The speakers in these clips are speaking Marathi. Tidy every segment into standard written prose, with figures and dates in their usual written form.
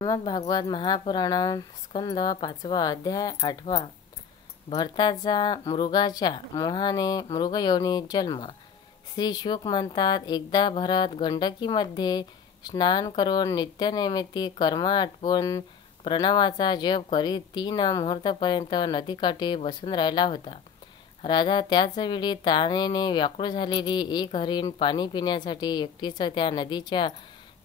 श्रीमद भागवत महापुराण स्कंद 5 अध्याय 8. भरताचा मृगाच्या मोहाने मृगयोनीत जन्म. श्री शुक म्हणतात, एकदा भरत गंडकीमध्ये स्नान करून नित्यनैमित्तिक कर्म आटपून प्रणवाचा जप करीत 3 मुहूर्तपर्यंत नदीकाठी बसून राहिला होता. राजा त्याच वेळी तहानेने व्याकुळ झालेली एक हरीण पाणी पिण्यासाठी एकटीच त्या नदीच्या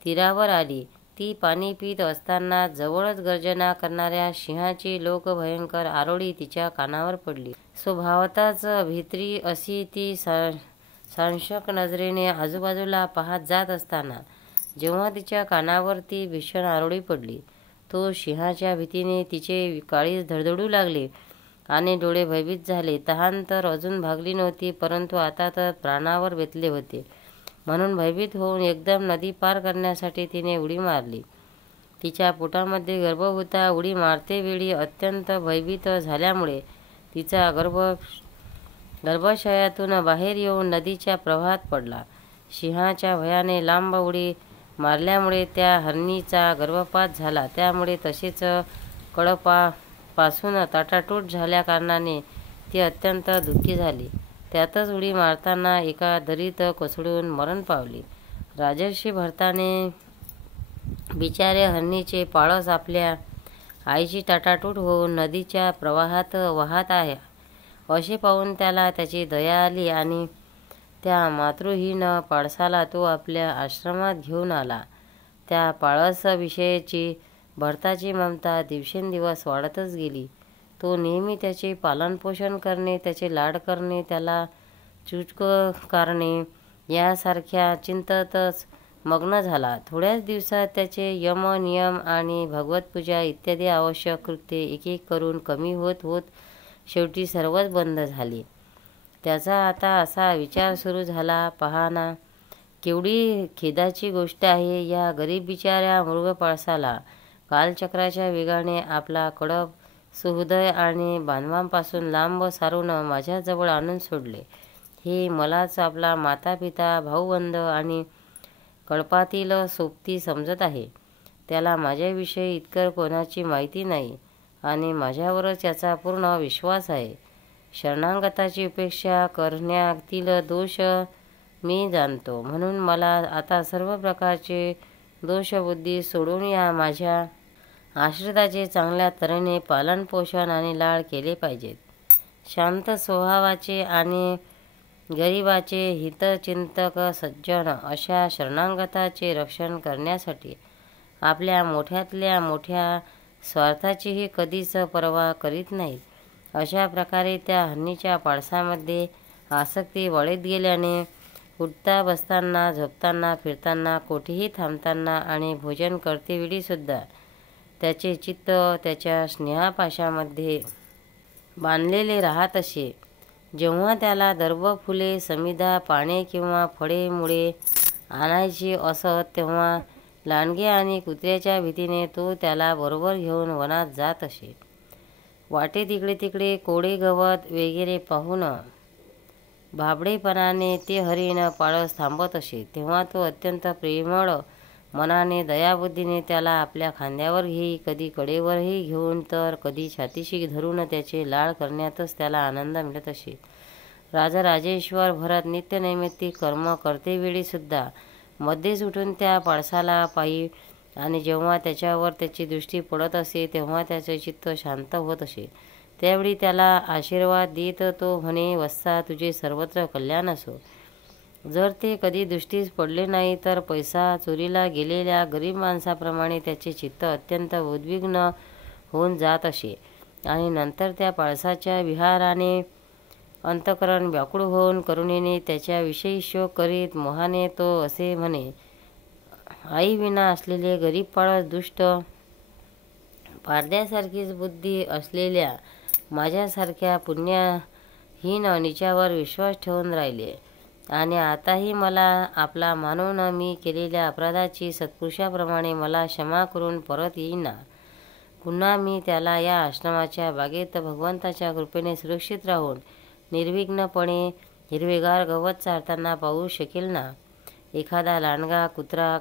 तीरावर आली. ती पाणी पित असताना जवळच गर्जना करणाऱ्या सिंहाची लोकभयंकर आरोळी तिच्या कानावर पडली. स्वभावतःच भित्री अशी ती साशंक नजरेने आजूबाजूला पाहत जात असताना जेव्हा तिच्या कानावर ती भीषण आरोळी पडली, तो सिंहाच्या भीतीने तिचे काळीज धडधडू लागले आणि डोळे भयभीत झाले. तहान तर अजून भागली नव्हती, परंतु आता तर प्राणावर बेतले होते. म्हणून भयभीत होऊन एकदम नदी पार करण्यासाठी तिने उडी मारली. तिच्या पोटामध्ये गर्भ होता. उडी मारतेवेळी अत्यंत भयभीत झाल्यामुळे तिचा गर्भाशयातून बाहेर येऊन नदीच्या प्रवाहात पडला. सिंहाच्या भयाने लांब उडी मारल्यामुळे त्या हरणीचा गर्भपात झाला. त्यामुळे तसेच कळपापासून ताटाटूट झाल्याकारणाने ती अत्यंत दुःखी झाली. त्यातच उडी मारताना एका दरीत कोसळून मरण पावली. राजर्षी भरताने बिचारे हरणीचे पाळस आपल्या आईची ताटाटूट होऊन नदीच्या प्रवाहात वाहत आहे असे पाहून त्याला त्याची दया आली आणि त्या मातृहीन पाळसाला तो आपल्या आश्रमात घेऊन आला. त्या पाळसाविषयीची भरताची ममता दिवसेंदिवस वाढतच गेली. तो नेहमी त्याचे पालनपोषण करणे, त्याचे लाड करणे, त्याला चुचकारणे यासारख्या चिंतेतच मग्न झाला. थोड्याच दिवसात त्याचे यम, नियम आणि भगवतपूजा इत्यादी आवश्यक कृत्ये एक करून कमी होत होत शेवटी सर्वच बंद झाले. त्याचा आता असा विचार सुरू झाला, पहा ना, केवढी खेदाची गोष्ट आहे. या गरीब बिचाऱ्या मृगपाळसाला कालचक्राच्या वेगाने आपला कडप सुहृदय आणि बांधवांपासून लांब सारून माझ्याजवळ आणून सोडले. हे मलाच आपला मातापिता, भाऊबंद आणि कळपातील सोबती समजत आहे. त्याला माझ्याविषयी इतकर कोणाची माहिती नाही आणि माझ्यावरच याचा पूर्ण विश्वास आहे. शरणागताची उपेक्षा करण्यातील दोष मी जाणतो, म्हणून मला आता सर्व प्रकारचे दोषबुद्धी सोडून या माझ्या आश्रिताचे चांगल्या तऱ्हेने पालनपोषण आणि लाड केले पाहिजेत. शांत स्वभावाचे आणि गरिबाचे हितचिंतक सज्जन अशा शरणागताचे रक्षण करण्यासाठी आपल्या मोठ्यातल्या मोठ्या स्वार्थाचीही कधीच पर्वा करीत नाहीत. अशा प्रकारे त्या हरणीच्या पाळसामध्ये आसक्ती वाढत गेल्याने उठता बसताना, झोपताना, फिरताना, कोठेही थांबताना आणि भोजन करतेवेळी सुद्धा त्याचे चित्त त्याच्या स्नेहापाशामध्ये बांधलेले राहत असे. जेव्हा त्याला दर्भ, फुले, समिधा, पाने किंवा फळे मुळे आणायची असत, तेव्हा लांडगे आणि कुत्र्याच्या भीतीने तो त्याला बरोबर घेऊन वनात जात असे. वाटेत इकडे तिकडे कोडे गवत वगैरे पाहून भाबडेपणाने ते हरीण पाळस थांबत असे. तेव्हा तो अत्यंत प्रेमळ मनाने, दयाबुद्धीने त्याला आपल्या खांद्यावर घेई, कधी कडेवरही घेऊन तर कधी छातीशी धरून त्याचे लाड करण्यातच त्याला आनंद मिळत असे. राजराजेश्वर भरत नित्यनैमित्तिक कर्म करतेवेळी सुद्धा मध्येच उठून त्या पाळसाला पाही आणि जेव्हा त्याच्यावर त्याची दृष्टी पडत असे तेव्हा त्याचे चित्त शांत होत असे. त्यावेळी त्याला आशीर्वाद देत तो म्हणे, वत्सा, तुझे सर्वत्र कल्याण असो. जर ते कधी दृष्टीस पडले नाही तर पैसा चोरीला गेलेल्या गरीब माणसाप्रमाणे त्याचे चित्त अत्यंत उद्विग्न होऊन जात असे आणि नंतर त्या पाळसाच्या विहाराने अंतःकरण व्याकुळ होऊन करुणेने त्याच्याविषयी शोक करीत मोहाने तो असे म्हणे, आईविना असलेले गरीब पाळस, दुष्ट पारध्यासारखीच बुद्धी असलेल्या माझ्यासारख्या पुण्यहीन नीचावर विश्वास ठेवून राहिले आणि आताही मला आपला मानून मी केलेल्या अपराधाची सत्पुरुषाप्रमाणे मला क्षमा करून परत येईना. पुन्हा मी त्याला या आश्रमाच्या बागेत भगवंताच्या कृपेने सुरक्षित राहून निर्विघ्नपणे हिरवेगार गवत चारताना पाहू शकेल ना. एखादा लांडगा कुत्रा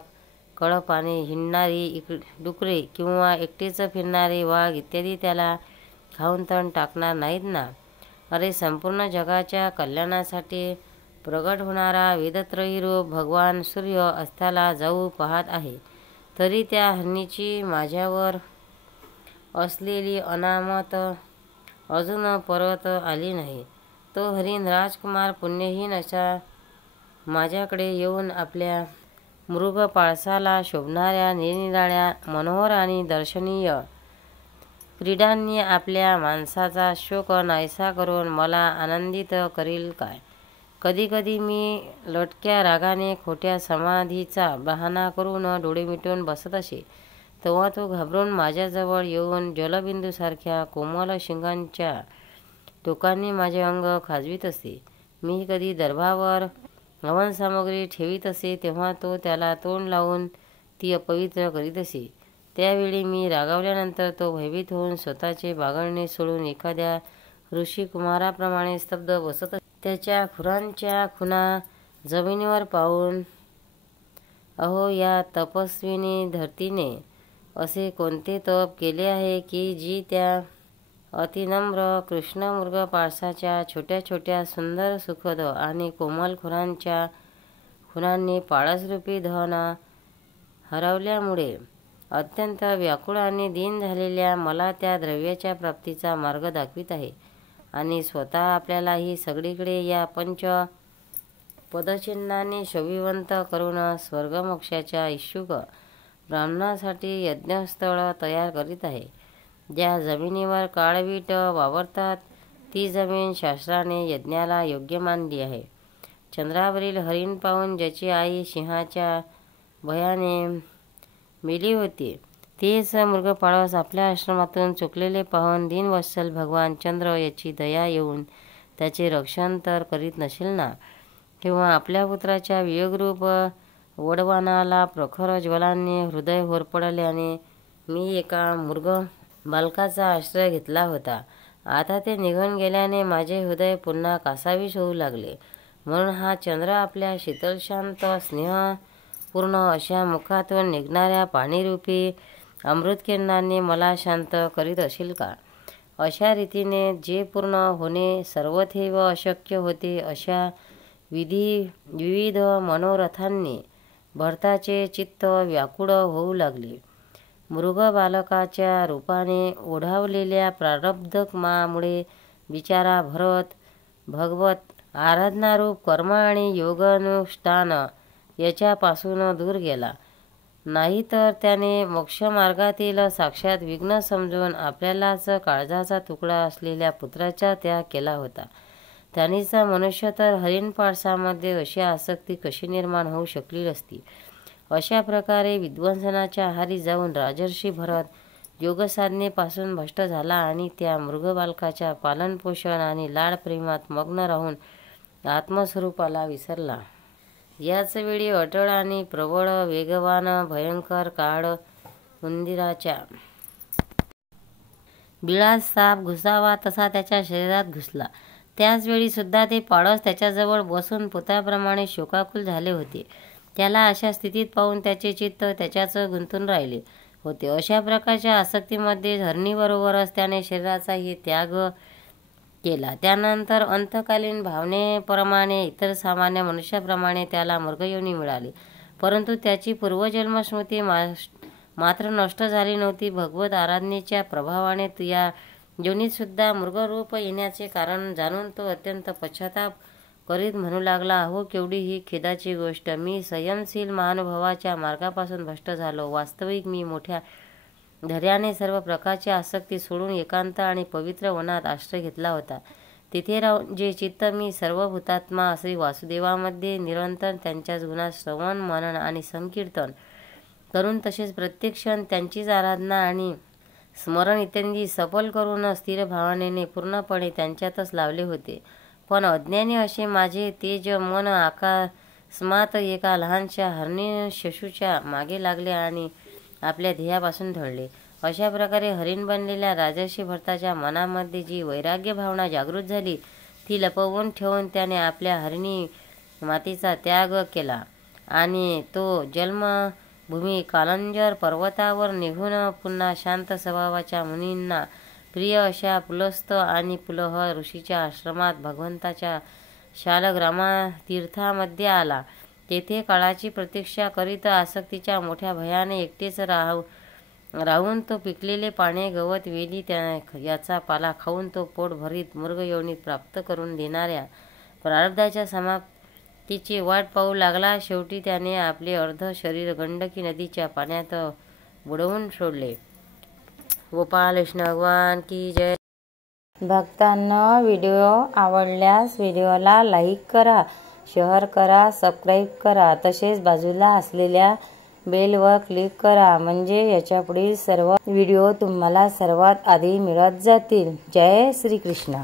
कळपाने हिंडणारी डुकरे किंवा एकटेच फिरणारे वाघ इत्यादी त्याला खाऊन तण टाकणार नाहीत ना. अरे, संपूर्ण जगाच्या कल्याणासाठी प्रगट होणारा वेदत्रयी रूप भगवान सूर्य अस्ताला जाऊ पाहत आहे, तरी त्या हरणीची माझ्यावर असलेली अनामत अजून परत आली नाही. तो हरीण राजकुमार पुण्यहीन असा माझ्याकडे येऊन आपल्या मृगपाळसाला शोभणाऱ्या निरनिराळ्या मनोहर आणि दर्शनीय क्रीडांनी आपल्या माणसाचा शोक नाहीसा करून मला आनंदित करील काय. कधी कधी मी लटक्या रागाने खोट्या समाधीचा बहाणा करून डोळे मिटून बसत असे, तेव्हा तो घाबरून माझ्याजवळ येऊन जलबिंदूसारख्या कोमल शिंगांच्या टोकांनी माझे अंग खाजवीत असे. मी कधी दर्भावर हवनसामुग्री ठेवीत असे, तेव्हा तो त्याला तोंड लावून ती अपवित्र करीत असे. त्यावेळी मी रागावल्यानंतर तो भयभीत होऊन स्वतःचे बागडणे सोडून एखाद्या ऋषिकुमाराप्रमाणे स्तब्ध बसत असे. त्याच्या खुरांच्या खुणा जमिनीवर पाहून, अहो, या तपस्विनी धरतीने असे कोणते तप केले आहे की जी त्या अतिनम्र कृष्ण मृगपाळसाच्या छोट्या छोट्या सुंदर सुखद आणि कोमल खुणांनी पाळसरूपी धन हरवल्यामुळे अत्यंत व्याकुळ आणि दीन झालेल्या मला त्या द्रव्याच्या प्राप्तीचा मार्ग दाखवित आहे आणि स्वतः आपल्यालाही सगळीकडे या पंच पदचिन्हांनी शोभिवंत करून स्वर्गमोक्षाच्या इच्छुक ब्राह्मणासाठी यज्ञस्थळ तयार करीत आहे. ज्या जमिनीवर काळवीट वावरतात ती जमीन शास्त्राने यज्ञाला योग्य मानली आहे. चंद्रावरील हरिण पाहून ज्याची आई सिंहाच्या भयाने मेली होती, तेच मृगपाळस आपल्या आश्रमातून चुकलेले पाहून दीनवत्सल भगवान चंद्र याची दया येऊन त्याचे रक्षण तर करीत नसेल ना. किंवा आपल्या पुत्राच्या वियोगरूप वडवानाला प्रखर ज्वलांनी हृदय होरपळल्याने मी एका मृग बालकाचा आश्रय घेतला होता. आता ते निघून गेल्याने माझे हृदय पुन्हा कासावीस होऊ लागले. म्हणून हा चंद्र आपल्या शीतलशांत स्नेहपूर्ण अशा मुखातून निघणाऱ्या पाणीरूपी अमृतकिरणांनी मला शांत करीत असेल का. अशा रीतीने जे पूर्ण होणे सर्वथैव अशक्य होते, अशा विविध मनोरथांनी भरताचे चित्त व्याकुळ होऊ लागले. मृगबालकाच्या रूपाने ओढावलेल्या प्रारब्धमामुळे बिचारा भरत भगवत आराधनारूप कर्म आणि योगानुष्ठान याच्यापासून दूर गेला नाही, तर त्याने मोक्षमार्गातील साक्षात विघ्न समजून आपल्यालाच काळजाचा तुकडा असलेल्या पुत्राचा त्याग केला होता. त्यानीच मनुष्य तर हरिणपाळसामध्ये अशी आसक्ती कशी निर्माण होऊ शकली असती. अशा प्रकारे विध्वंसनाच्या आहारी जाऊन राजर्षी भरत योगसाधनेपासून भ्रष्ट झाला आणि त्या मृगबालकाच्या पालनपोषण आणि लाडप्रेमात मग्न राहून आत्मस्वरूपाला विसरला. याच वेळी अटळ आणि प्रबळ वेगवान भयंकर काळ उंदीराच्या बिळात साप घुसावा तसा त्याच्या शरीरात घुसला. त्याच वेळी सुद्धा ते पाळस त्याच्याजवळ बसून पुत्राप्रमाणे शोकाकुल झाले होते. त्याला अशा स्थितीत पाहून त्याचे चित्त त्याच्याच गुंतून राहिले होते. अशा प्रकारच्या आसक्तीमध्ये हरणीबरोबरच त्याने शरीराचाही त्याग केला. त्यानंतर अंतकालीन भावनेप्रमाणे इतर सामान्य मनुष्याप्रमाणे त्याला मृगयोनी मिळाली, परंतु त्याची पूर्वजन्म स्मृती मात्र नष्ट झाली नव्हती. भगवत आराधनेच्या प्रभावाने या योनीत सुद्धा मृगरूप येण्याचे कारण जाणून तो अत्यंत पश्चाताप करीत म्हणू लागला, अहो, केवढी ही खेदाची गोष्ट. मी संयमशील महानुभावाच्या मार्गापासून भ्रष्ट झालो. वास्तविक मी मोठ्या धैर्याने सर्व प्रकारची आसक्ती सोडून एकांत आणि पवित्र वनात आश्रय घेतला होता. तिथे राहून जे चित्त मी सर्व भूतात्मा श्री वासुदेवामध्ये निरंतर त्यांच्याच गुणात श्रवण मनन आणि संकीर्तन करून तसेच प्रत्येक क्षण त्यांचीच आराधना आणि स्मरण इत्यादी सफल करून स्थिर भावनेने पूर्णपणे त्यांच्यातच लावले होते. पण अज्ञानी असे माझे तेज मन अकस्मात एका लहानशा हरिण शशूच्या मागे लागले आणि आपल्या ध्येयापासून ढळले. अशा प्रकारे हरिण बनलेल्या राजर्षी भरताच्या मनामध्ये जी वैराग्य भावना जागृत झाली ती लपवून ठेवून त्याने आपल्या हरिणी मातेचा त्याग केला आणि तो जन्म भूमी कालंजर पर्वतावर निघून पुन्हा शांत स्वभावाच्या मुनींना प्रिय अशा पुलस्त आणि पुलह ऋषीच्या आश्रमात भगवंताच्या शालग्रामा तीर्थामध्ये आला. तेथे काळाची प्रतीक्षा करीत आसक्तीच्या मोठ्या भयाने एकटेच राहून तो पिकलेले पाने गवत वेली याचा पाला खाऊन तो पोट भरीत मृगयोनीत प्राप्त करून देणाऱ्या प्रारब्धाच्या समाप्तीची वाट पाहू लागला. शेवटी त्याने आपले अर्ध शरीर गंडकी नदीच्या पाण्यात बुडवून सोडले. गोपाल कृष्ण भगवान की जय. भक्तांनो, व्हिडिओ आवडल्यास व्हिडिओला लाईक करा, शेअर करा, सबस्क्राईब करा. तसेच बाजूला असलेल्या बेलवर क्लिक करा, म्हणजे याच्या पुढील सर्व व्हिडिओ तुम्हाला सर्वात आधी मिळत जातील. जय श्री कृष्ण.